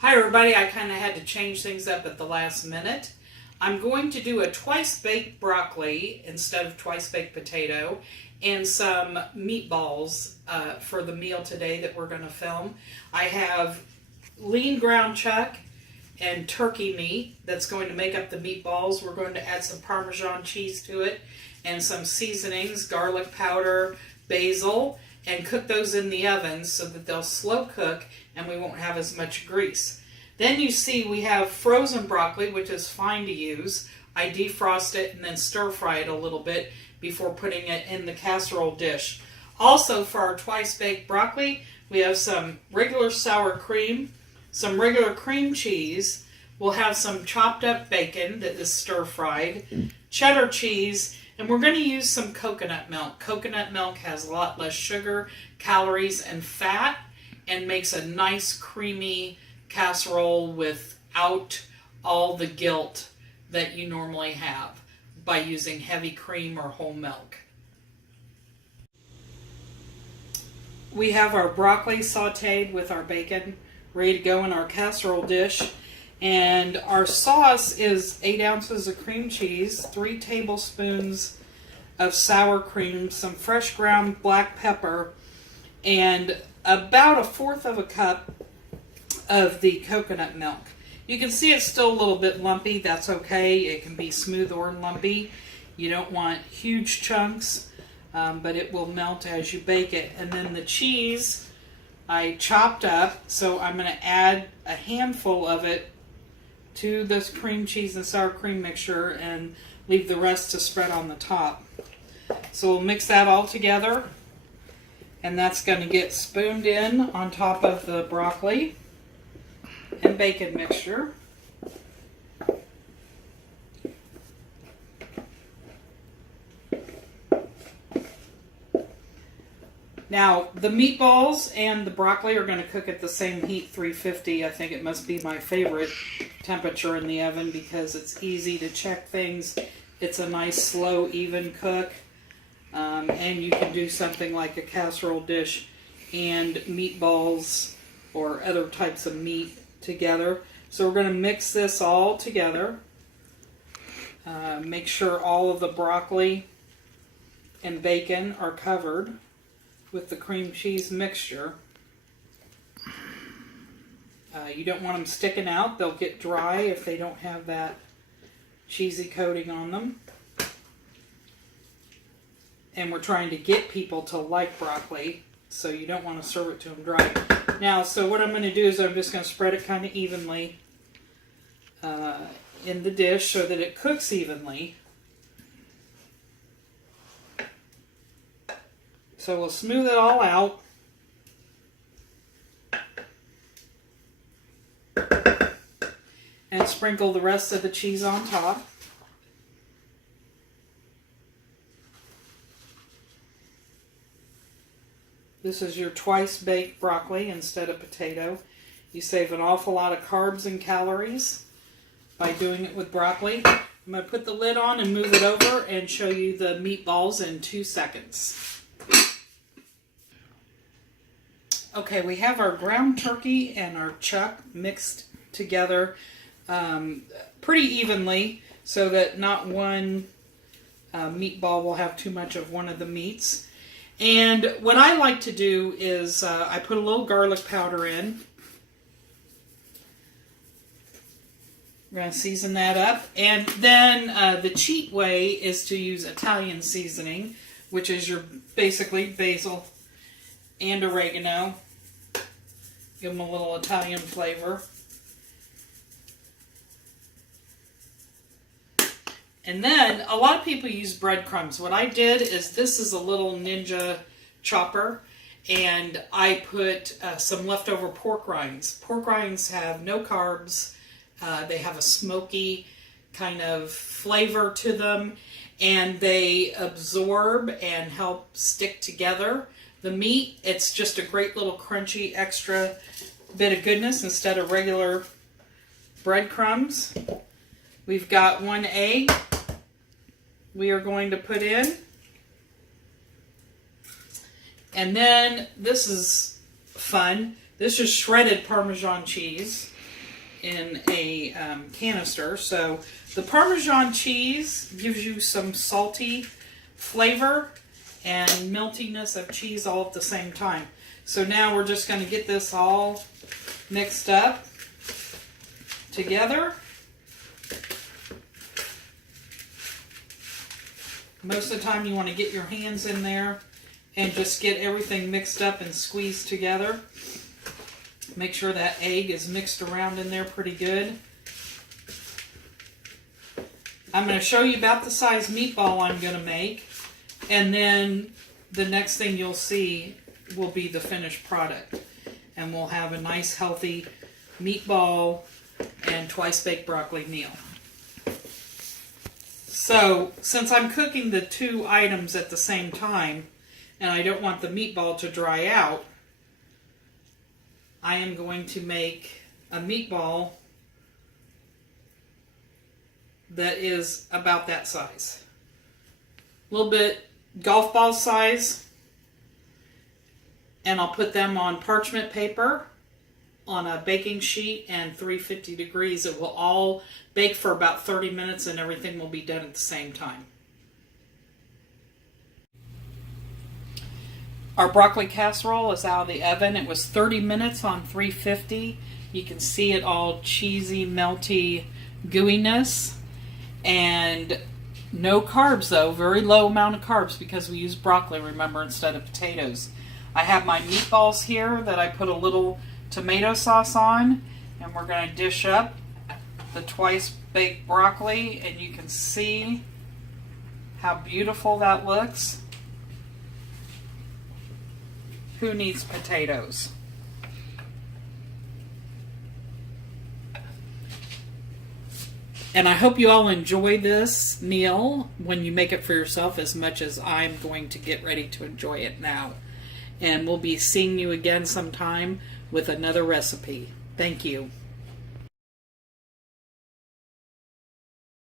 Hi everybody, I kind of had to change things up at the last minute. I'm going to do a twice baked broccoli instead of twice baked potato and some meatballs for the meal today that we're going to film. I have lean ground chuck and turkey meat that's going to make up the meatballs. We're going to add some Parmesan cheese to it and some seasonings, garlic powder, basil, and cook those in the oven so that they'll slow cook and we won't have as much grease. Then you see we have frozen broccoli, which is fine to use. I defrost it and then stir fry it a little bit before putting it in the casserole dish. Also for our twice baked broccoli, we have some regular sour cream, some regular cream cheese. We'll have some chopped up bacon that is stir fried, cheddar cheese, and we're going to use some coconut milk. Coconut milk has a lot less sugar, calories, and fat, and makes a nice creamy casserole without all the guilt that you normally have by using heavy cream or whole milk. We have our broccoli sauteed with our bacon ready to go in our casserole dish. And our sauce is 8 ounces of cream cheese, 3 tablespoons of sour cream, some fresh ground black pepper, and about 1/4 of a cup of the coconut milk. You can see it's still a little bit lumpy. That's okay. It can be smooth or lumpy. You don't want huge chunks, but it will melt as you bake it. And then the cheese I chopped up, so I'm going to add a handful of it to this cream cheese and sour cream mixture and leave the rest to spread on the top. So we'll mix that all together, and that's going to get spooned in on top of the broccoli and bacon mixture. Now, the meatballs and the broccoli are going to cook at the same heat, 350. I think it must be my favorite temperature in the oven because it's easy to check things. It's a nice, slow, even cook. And you can do something like a casserole dish and meatballs or other types of meat together. So we're going to mix this all together. Make sure all of the broccoli and bacon are covered with the cream cheese mixture. You don't want them sticking out. They'll get dry if they don't have that cheesy coating on them. And we're trying to get people to like broccoli, so you don't want to serve it to them dry. Now, so what I'm going to do is I'm just going to spread it kind of evenly in the dish so that it cooks evenly. So we'll smooth it all out. And sprinkle the rest of the cheese on top. This is your twice baked broccoli instead of potato. You save an awful lot of carbs and calories by doing it with broccoli. I'm going to put the lid on and move it over and show you the meatballs in 2 seconds. Okay, we have our ground turkey and our chuck mixed together pretty evenly so that not one meatball will have too much of one of the meats. And what I like to do is I put a little garlic powder in. We're going to season that up. And then the cheat way is to use Italian seasoning, which is your basically basil and oregano. Give them a little Italian flavor. And then a lot of people use breadcrumbs. What I did is this is a little ninja chopper, and I put some leftover pork rinds. Pork rinds have no carbs. They have a smoky kind of flavor to them, and they absorb and help stick together the meat. It's just a great little crunchy extra bit of goodness instead of regular breadcrumbs. We've got 1 egg we are going to put in. And then this is fun. This is shredded Parmesan cheese. in a canister. So the Parmesan cheese gives you some salty flavor and meltiness of cheese all at the same time. So now we're just going to get this all mixed up together. Most of the time you want to get your hands in there and just get everything mixed up and squeezed together. Make sure that egg is mixed around in there pretty good. I'm going to show you about the size meatball I'm going to make, and then the next thing you'll see will be the finished product. And we'll have a nice healthy meatball and twice baked broccoli meal. So, since I'm cooking the two items at the same time, and I don't want the meatball to dry out, I am going to make a meatball that is about that size. A little bit golf ball size. And I'll put them on parchment paper on a baking sheet and 350 degrees. It will all bake for about 30 minutes and everything will be done at the same time. Our broccoli casserole is out of the oven. It was 30 minutes on 350. You can see it all cheesy, melty gooiness. And no carbs though, very low amount of carbs because we use broccoli, remember, instead of potatoes. I have my meatballs here that I put a little tomato sauce on, and we're going to dish up the twice baked broccoli, and you can see how beautiful that looks. Who needs potatoes? And I hope you all enjoy this meal when you make it for yourself as much as I'm going to get ready to enjoy it now. And we'll be seeing you again sometime with another recipe. Thank you.